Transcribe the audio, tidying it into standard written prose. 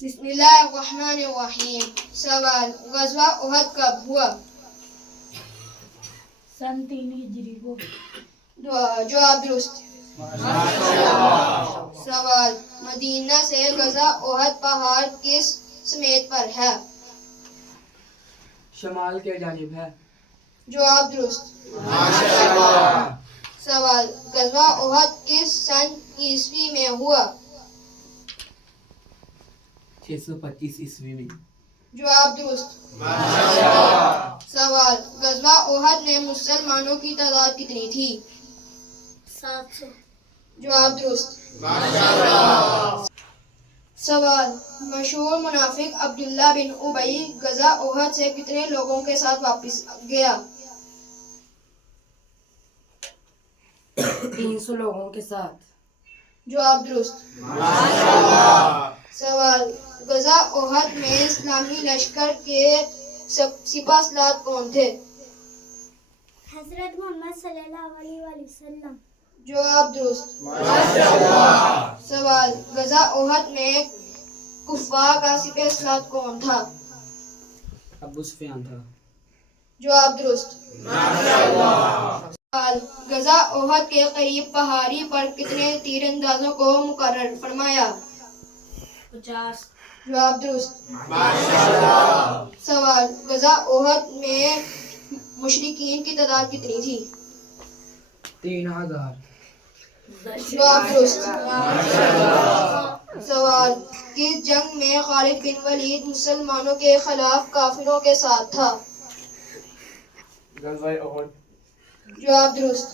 بسم اللہ الرحمن الرحیم. سوال: غزوہ احد کب ہوا؟ سن 3 ہجری کو. جواب درست. سوال: مدینہ سے غزہ احد پہاڑ کس سمیت پر ہے؟ شمال کے جانب ہے. جواب درست. سوال: غزوہ احد کس سن عیسوی میں ہوا؟ 625 عیسوی میں. جواب درست. سوال: غزوہ احد میں مسلمانوں کی تعداد کتنی تھی؟ 700. جواب درست. سوال: مشہور منافق عبداللہ بن ابی غزوہ احد سے کتنے لوگوں کے ساتھ واپس گیا؟ 300 لوگوں کے ساتھ. جواب درست. سوال: غزوہ احد میں اسلامی لشکر کے سپہ سالار کون تھے؟ حضرت محمد صلی اللہ علیہ وآلہ وسلم. جواب درست. سوال: غزوہ احد میں کفار کا سپہ سالار کون تھا؟ ابو سفیان تھا. جواب درست. سوال: غزوہ احد کے قریب پہاڑی پر کتنے تیر اندازوں کو مقرر فرمایا؟ 50. جواب درست. سوال: غزوہ احد میں مشرکین کی تعداد کتنی تھی؟ 3000. جواب درست. سوال: کس جنگ میں خالد بن ولید مسلمانوں کے خلاف کافروں کے ساتھ تھا؟ غزوہ احد. جواب درست.